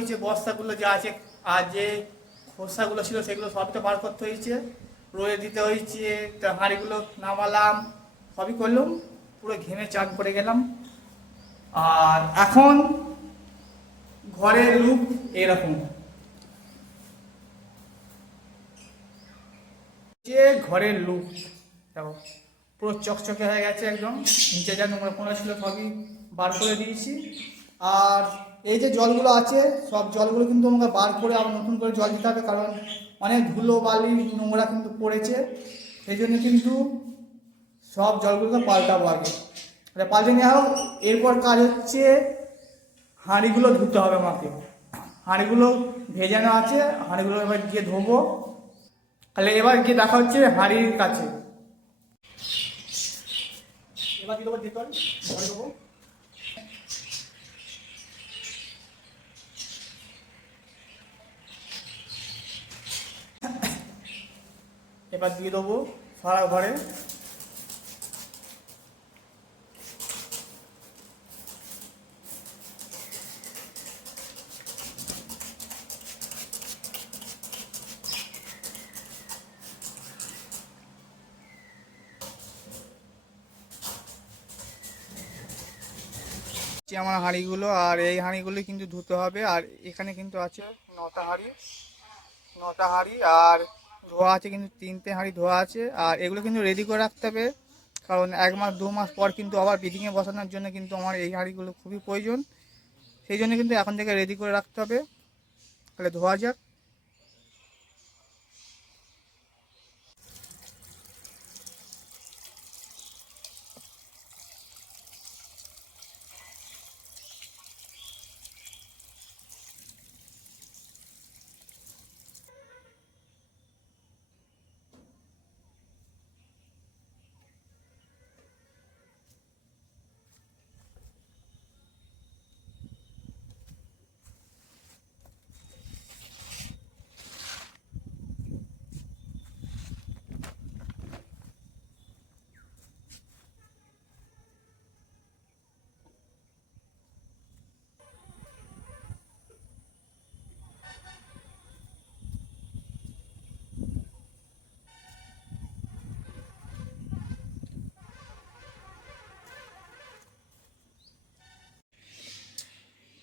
হয়েছে, বস্তাগুলো যা আছে আর যে খোসাগুলো ছিল সেগুলো সবই তো বার করতে হয়েছে, রোদে দিতে হয়েছে, হাঁড়িগুলো নামালাম, সবই করলাম, পুরো ঘেমে চান করে গেলাম। আর এখন ঘরের লুক এরকম, যে ঘরের লুক দেখো পুরো চকচকে হয়ে গেছে একদম, নিচে যা নোংরা ফোঁড়া ছিল সবই বার করে দিয়েছি। আর এই যে জলগুলো আছে সব জলগুলো কিন্তু আমাকে বার করে আবার নতুন করে জল দিতে হবে, কারণ অনেক ধুলো বালি নোংরা কিন্তু পড়েছে, সেই জন্য কিন্তু সব জলগুলোকে পাল্টাবো আগে, পাল্টে নেওয়া হোক। এরপর কাজ হচ্ছে হাঁড়িগুলো ধুতে হবে আমাকে, হাঁড়িগুলো ভেজানো আছে, হাঁড়িগুলো এবার গিয়ে ধোবো। তাহলে এবার গিয়ে দেখা হচ্ছে হাঁড়ির কাছে। এবার কি দেবো দেখতে ঘরে দেবো। এবার দিয়ে দেবো সারা ঘরে। আমার হাঁড়িগুলো, আর এই হাঁড়িগুলো কিন্তু ধুতে হবে। আর এখানে কিন্তু আছে 9টা হাঁড়ি, 9টা হাঁড়ি, আর ধোয়া আছে কিন্তু 3টে হাঁড়ি ধোয়া আছে। আর এগুলো কিন্তু রেডি করে রাখতে হবে, কারণ 1 মাস 2 মাস পর কিন্তু আবার বিডিংয়ে বসানোর জন্য কিন্তু আমার এই হাঁড়িগুলো খুবই প্রয়োজন, সেই জন্য কিন্তু এখন থেকে রেডি করে রাখতে হবে। তাহলে ধোয়া যাক।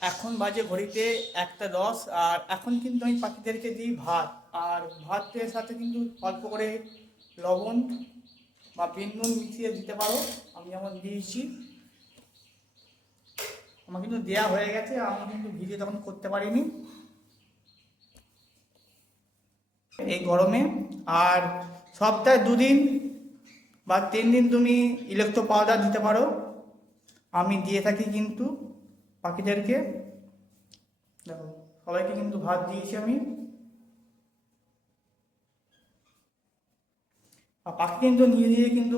এখন বাজে ঘড়িতে 1টা 10, আর এখন কিন্তু আমি পাখিদেরকে দিই ভাত। আর ভাতের সাথে কিন্তু অল্প করে লবণ বা বিন নুন মিশিয়ে দিতে পারো, আমি যেমন দিয়েছি। আমার কিন্তু দেয়া হয়ে গেছে, আমি কিন্তু ভিডিও তখন করতে পারিনি এই গরমে। আর সপ্তাহে 2 দিন বা 3 দিন তুমি ইলেকট্রো পাউডার দিতে পারো, আমি দিয়ে থাকি কিন্তু পাখিদেরকে। দেখো সবাইকে কিন্তু ভাত দিয়েছি আমি। আর পাখি কিন্তু নিজে নিজে কিন্তু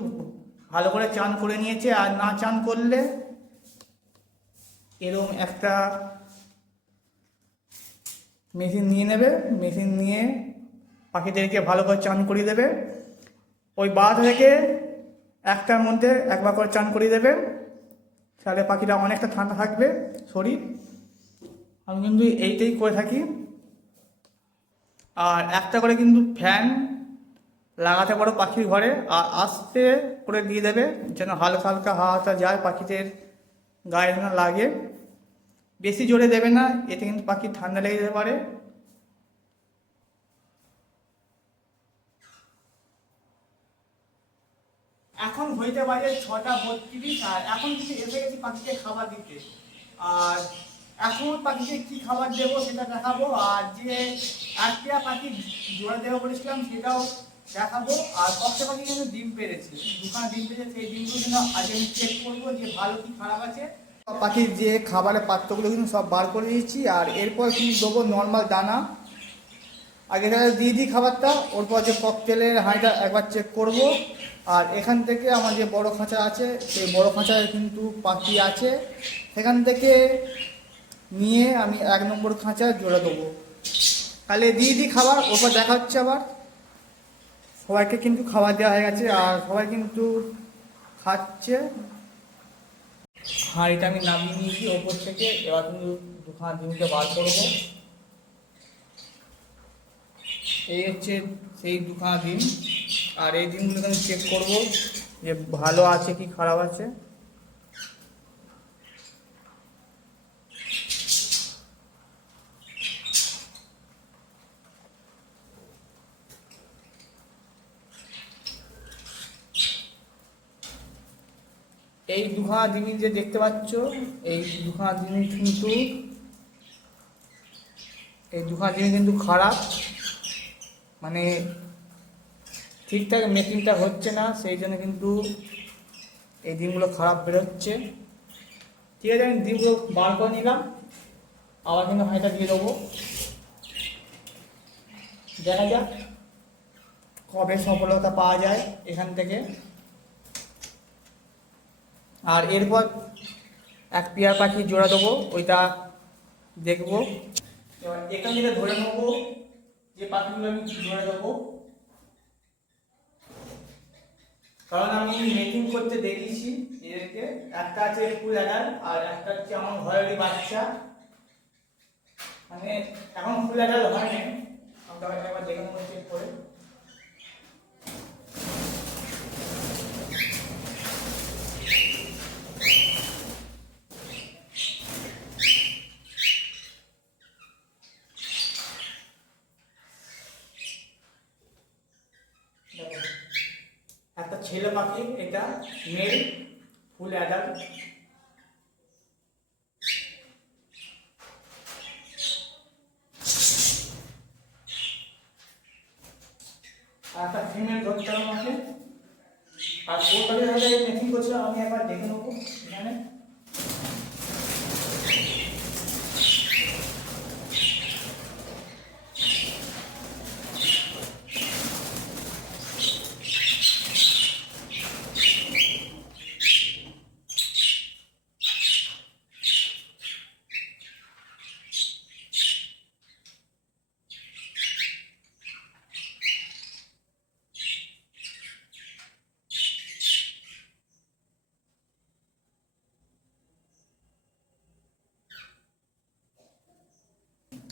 ভালো করে চান করে নিয়েছে। আর না চান করলে এরকম একটা মেশিন নিয়ে নেবে, মেশিন নিয়ে পাখিদেরকে ভালো করে চান করিয়ে দেবে। ওই 12 থেকে 1টার মধ্যে একবার করে চান করিয়ে দেবে, তাহলে পাখিটা অনেকটা ঠান্ডা থাকবে শরীর। আমি কিন্তু এইটাই করে থাকি। আর একটা করে কিন্তু ফ্যান লাগাতে পারো পাখির ঘরে, আর আস্তে করে দিয়ে দেবে যেন হালকা হালকা হাওয়াটা যায়, পাখিদের গায়ে যেন লাগে। বেশি জোরে দেবে না, এতে কিন্তু পাখির ঠান্ডা লেগে যেতে পারে। এখন হইতে পারে 6টা 32, আর এখন কিন্তু এসে গেছি পাখিকে খাবার দিতে। আর এখন পাখিকে কি খাবার দেবো সেটা দেখাবো, আর যে একটা পাখি জোড়া দেবো বলেছিলাম সেটাও দেখাবো। আর কয়েকটা পাখি কিন্তু ডিম পেড়েছে, 2খানা ডিম পেড়েছে, সেই ডিমগুলো কিন্তু আগে আমি চেক করবো যে ভালো কি খারাপ আছে। পাখির যে খাবারের পাত্রগুলো কিন্তু সব বার করে দিয়েছি। আর এরপর কিন্তু দেবো নর্মাল দানা, আগে দিয়ে দিই খাবারটা, ওর পর যে ককটেলের হাঁড়িটা একবার চেক করব। আর এখান থেকে আমার যে বড় খাঁচা আছে সেই বড় খাঁচায় কিন্তু পাখি আছে, সেখান থেকে নিয়ে আমি 1 নম্বর খাঁচায় জোড়া দেবো। তাহলে দিয়ে দিই খাবার, ওরপর দেখা হচ্ছে আবার। সবাইকে কিন্তু খাবার দেওয়া হয়ে গেছে আর সবাই কিন্তু খাচ্ছে। হাঁড়িটা আমি নামিয়ে নিয়েছি ওপর থেকে, এবার কিন্তু দুখানা ডিমকে বার করবো। এই হচ্ছে সেই দুখানা ডিম, আর এই ডিমগুলোকে আমি চেক করবো যে ভালো আছে কি খারাপ আছে। এই দুখানা ডিম যে দেখতে পাচ্ছ, এই দুখানা ডিম কিন্তু খারাপ, মানে ঠিকঠাক মেকিংটা হচ্ছে না, সেই জন্য কিন্তু এই ডিমগুলো খারাপ বেরোচ্ছে। ঠিক আছে, আমি ডিমগুলো বার করে নিলাম, আবার কিন্তু হাঁড়িটা দিয়ে দেবো। দেখা যাক কবে সফলতা পাওয়া যায় এখান থেকে। আর এরপর এক পেয়ার পাখি জোড়া দেবো, ওইটা দেখবো। এবার এখান থেকে ধরে নেবো যে পাখিগুলো আমি জোড়া দেবো, কারণ আমি মেকিং করতে দেখেছি এদেরকে। একটা আছে ফুল অ্যাডাল আর একটা হচ্ছে আমার ঘরেরই বাচ্চা, মানে এখন ফুল অ্যাডাল হয়নি। আমরা একবার দেখে নেবো চেক করে। একটা ছেলে পাখি, এটা মেল ফুল অ্যাডাল্ট। আর একটা ফিমেল ধরতে হবে আমাকে। আর কোথায় মেকিং করছিলাম আমি একবার দেখে নেবো এখানে।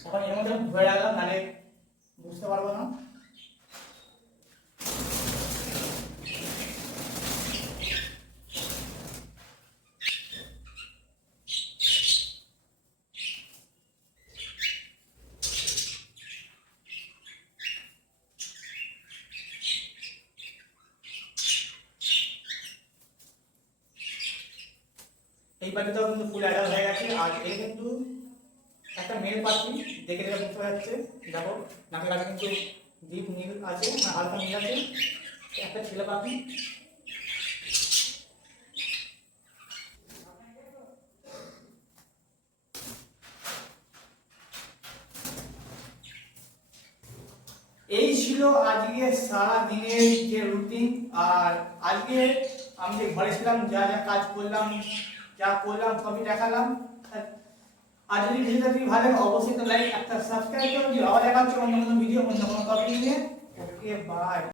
এখন এর মধ্যে ধরে রাখলাম, নাহলে বুঝতে পারবো না। এই পাখিটাও কিন্তু ফুল অ্যাডাল্ট হয়ে গেছে। আর এই কিন্তু একটা মেল পাখি, দেখে দেখে বুঝতে পারছে। দেখো নাকের কাছে কিন্তু ডিপ নীল আছে, না হালকা নীল আছে। একটা ছেলে পাখি। এই ছিল আজকে সারা দিনের যে রুটিন। আর আজকে আমি যে ঘরে ছিলাম, যা যা কাজ করলাম, যা করলাম সবই দেখালাম। আর যদি ভিডিওটা যদি ভালো লাগে অবশ্যই তো লাইক, একটা সাবস্ক্রাইব করুন। আবার দেখা হচ্ছে অন্য কোনো ভিডিও, অন্য কোনো টপিক নিয়ে। Okay bye.